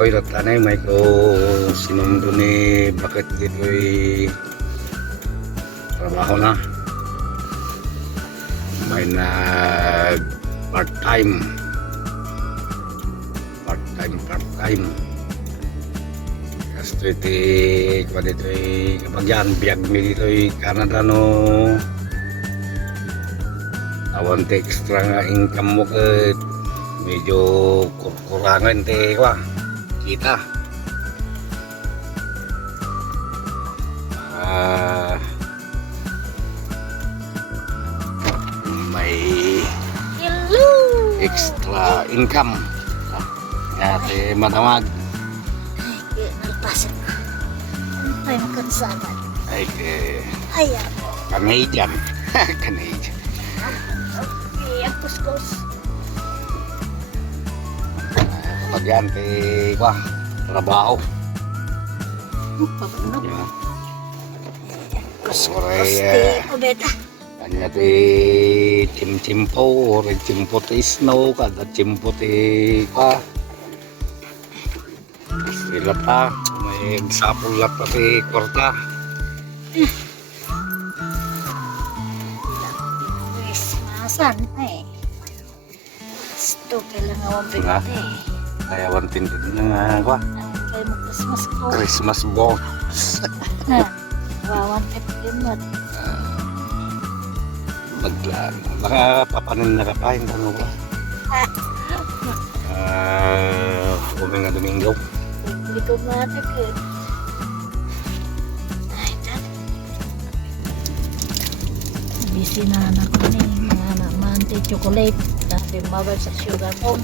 ito'y ratanay may ko sinundo ni bakit dito'y trabaho na may nag part-time kasi ito'y kwa dito'y kapagyan biyag mi dito'y Canada no awan te extra nga income mo kat medyo kurangan te kwa kita may Hello! extra income ngate matamag Ay, nalpasan na. Ano tayo makansagan? ay Ay, ako. Canadian Canadian Okay, ang kuskus. kapag yan te kwa trabaho Paano? yeah. Kuskus Oray, te obeta. kanya te chimchimpo or chimpo te snow kada chimpo te kwa sila ta may sapul lata te kwarta Christmasan eh. Gusto kailang awang Nga. bigate. kaya wantin din nga kwa Kaya mo Christmas ko. Christmas box Wawan epimot. maglaan baka papanin na kapain ka mo ba uming nga Domingo Hindi ko matakit. Ay, dad. Busy na anak ko ni. Mga naman chocolate. Dati mawag sa sugar foam.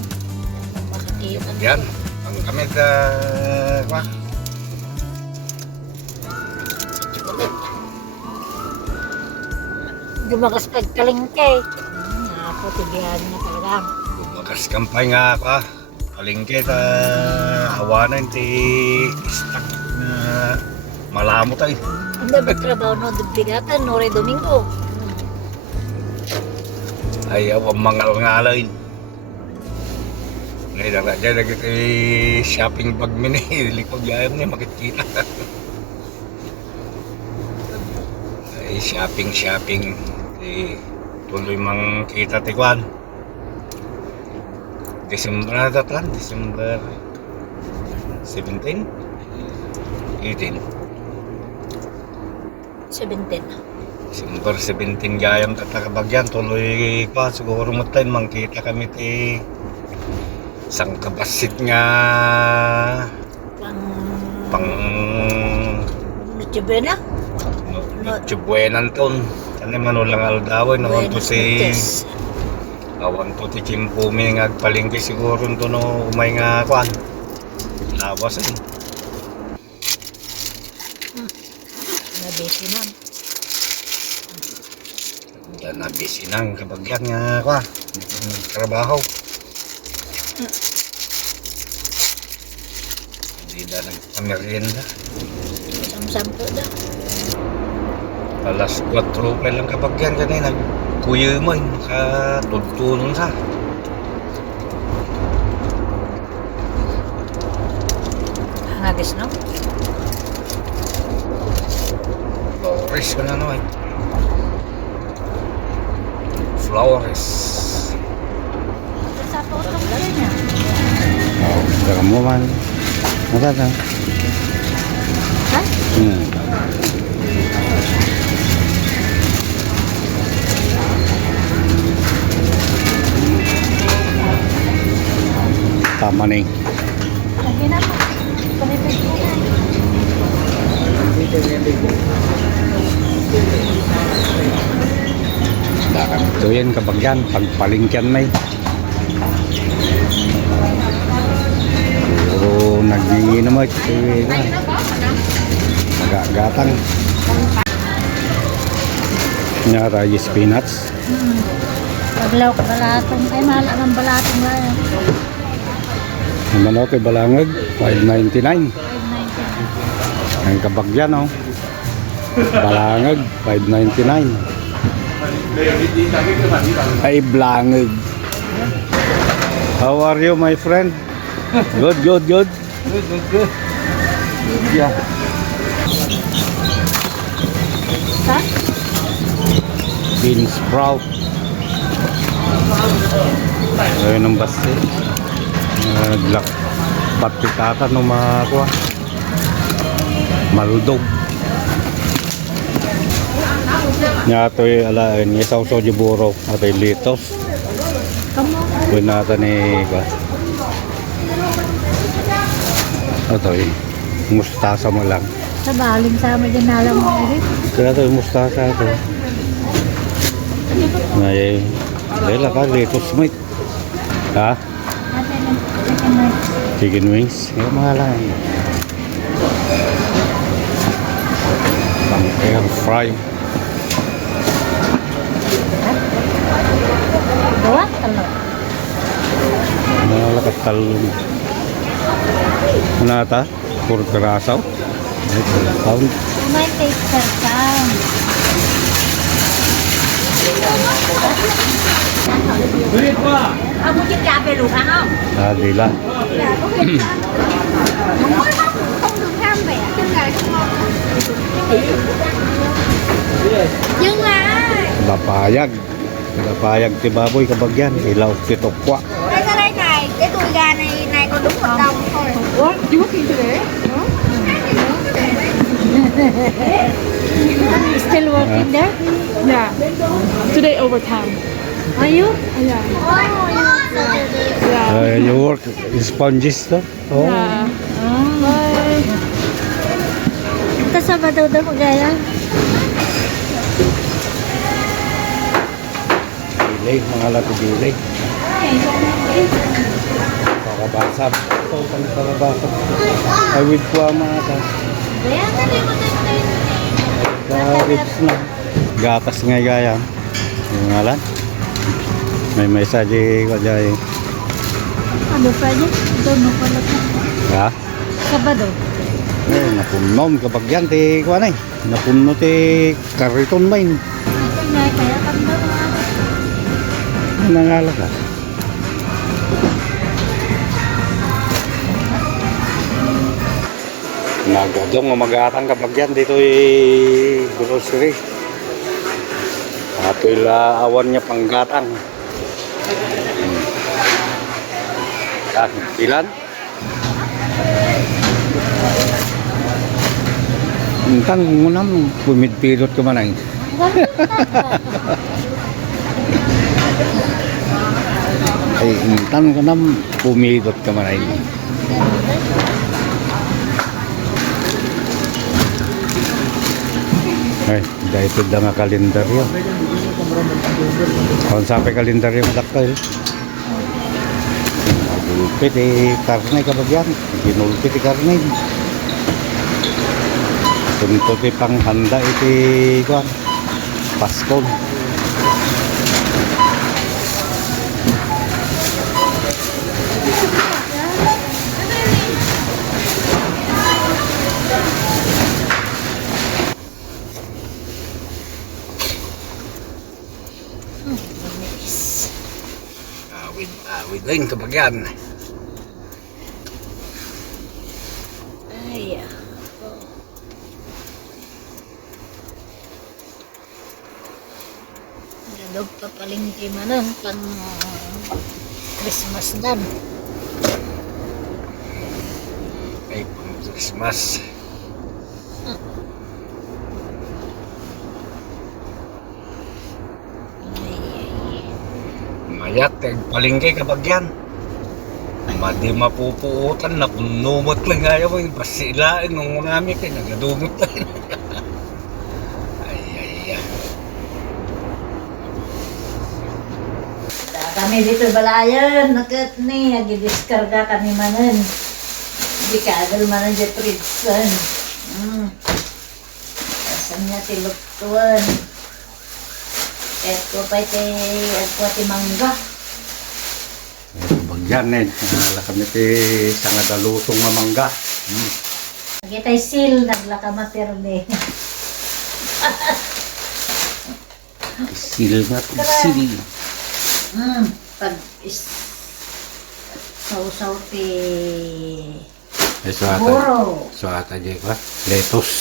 Makakita. yan ang kami ka kwa Dumagas pagkalingke. Ako, tibihan na talaga. bumakas kampay nga ka palingke ta awanan ti stock na malamo tayo Hindi ba trabaho no dubigatan, Nore Domingo? ayaw ang mangal ngalain ngayon na dyan nagit shopping bag mini likod yayan niya makikita ay shopping tuloy mang kita tikwan December na tatlan December 17 18 17. December 17 gayam tatakabagyan tuloy pa siguro matayin mangkita kami ti sang kabasit nga pang Noche Buena? Noche Buenan ton kani manulang aldaway naman to si Noches. awan to ti Chimpumi nga agpalingki siguro to no umay nga kwan lawas eh Nabisi na. na busy nang kabagyan nga kwa nagtrabaho hindi na nagpamerienda Samsampo na. alas 4 pa lang kabagyan kanina nagkuya mo makatudtunon sa Hangagis no? Flores ka na no eh Flores Sa potong na niya. oh saka mo man masasang Ha? tama na eh Lagi na mo. Panipig ko na. dakan ito yan kabagyan pagpalingkyan may puro nagingin mo ito nagagatang nga tayo spinach Paglaw ka balatong. Ay, mahal ang balatong nga yan. ang manok ay balangag 5.99 5.90. ang kabagyan oh balangag 5.99 ay blangag. How are you, my friend? Good. Good. Yeah. Ha? Bean sprout. Ayun ang basta. Naglak. Patitata no makakuha. Maludog. Nya ato'y alain. Isaw so jiburo. Ato'y litos. Kamu? Kunin natin ato'y mustasa mo lang. Sa baling sama dyan alam mo rin. Kaya ito'y mustasa ito. Ay, dahil ka, litos meat. Ha? Chicken wings. Yung mga lang. Pang air fry. Gawa? Talok. Nalakat talong. Ano ata? Puro karasaw. Ay, karasaw. May take ka. Ông có chiếc cà phê luộc ăn không? Ah, dila. Không được ham vẻ chân gà không ngon. Nhưng mà Napayag. Napayag ti baboy kabagyan. Ilaw ti tokwa. Đây ra đây này, cái đùi gà này còn đúng 1 đồng thôi. What? You working today? No? still working there? Yeah. Today overtime. Are you? Yeah. Yeah. You work in sponges to? Oh. Yeah. Bye. Ito sa Badauda mo gaya? Dilay, mga lato dilay. Kakabasab. Ito, kakabasab. Ay, with po ang mga ta. Ribs na. Gatas nga gaya. Yung ngalan. May message ko dyan. Ano pa dyan? Ito no pala ka. Ha? Sabado. Eh, napunom kabagyan ti kuan eh. Napuno ti kariton main. Ito nga kaya kanda mga. Nangala ka. Nagadong magatang kabagyan dito grocery. Ato awan niya panggatang. Ilan? Intang ngunam pumidpilot ka man ay. Ay, intang ngunam pumidot ka man ay. Ay, dahil ito nga kalendaryo. Kung sabi kalendaryo madakal. Gulpit karne kabagyan. Ginulpit karne. Tunto panghanda iti kuan. Paskon. Awid din kabagyan. Ay, Nalog pa palingki manan pang Christmas dan. Ay, pang Christmas. Mayat, palingkay kabagyan. Madi mapupuutan na punumot lang ayaw mo. Pasilain nung marami kayo, nagadumot lang. Ay. Kami dito balayan, nakat ni, nagidiskarga kami manan. Hindi ka agal manan dyan Tridson. Asan niya tiluktuan. Kahit ko pa iti, at ko iti mangga. Bagyan eh. Nala kami ti sa nagalutong nga mangga. Kita sil, naglaka materle. Isil nga isil. Pag sausaw ti suata. Buro. Suata aja ko. Lettuce.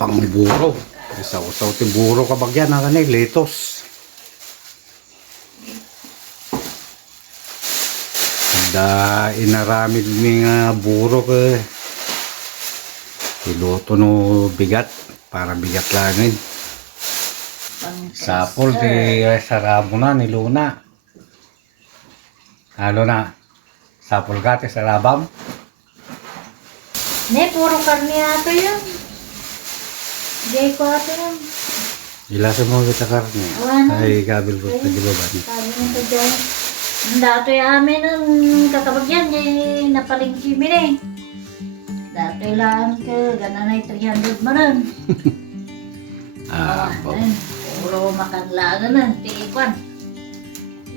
Pang buro. Isaw-saw ti buro kabagyan na kanay. Lettuce. Da inaramid ni nga buro ko. Iluto no bigat. Para bigat lang eh. Sapol di sarabo na ni Luna. Halo na. Sapol ka ti sarabam. Ne, puro karne ato yun. Jay ko ato yun. Ilasan mo kita karne. Wala. Ay kabil ko sa dibaban. Sabi nito dyan. Dato yung amin ang kakabagyan. Napalingki min eh. Dato yung lang ka. Gana na yung 300 manan. Bo. Puro makanlaga na. Tiikwan.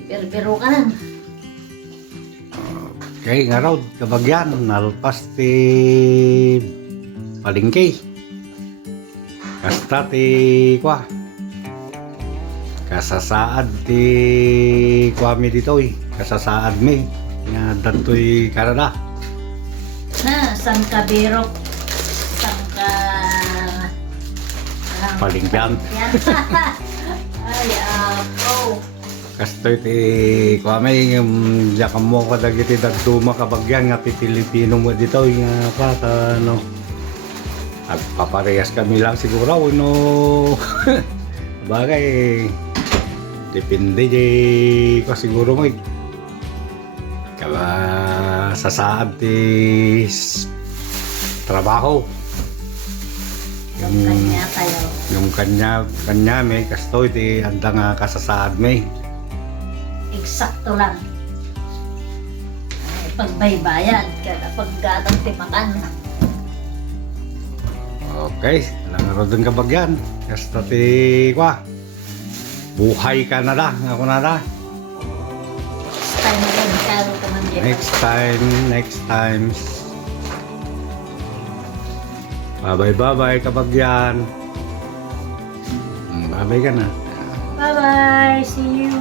Ibiro-biro ka na. Okay, nga raw, kabagyan, nalpas ti palingki. Kasta ti kwa. Kasasaad ti kwa mi dito eh. Kasasaad mi. Nga dato'y Canada. Na, san ka birok? San ka... Palingkian. Yan. Ay, ako. Kastoy ti kwa mi, yakam mo ka dagiti dagduma kabagyan nga ti Pilipino mo dito. Nga pa, ano. Paparehas kami lang siguro, no. Bagay, depende ko siguro mo. Kala sasaad ti trabaho. Yung kanya tayo. Yung kanya may kastoy ti anda nga kasasaad may. Eksakto lang. Ay, pagbaybayan. Kada paggatang timakan. Okay, lang rin kabagyan. Kasta ti kwa. Buhay ka na lang, ako na lang. Time rin, karo ka man dyan. Next time. Bye-bye kabagyan. Bye-bye ka na. Bye-bye. See you.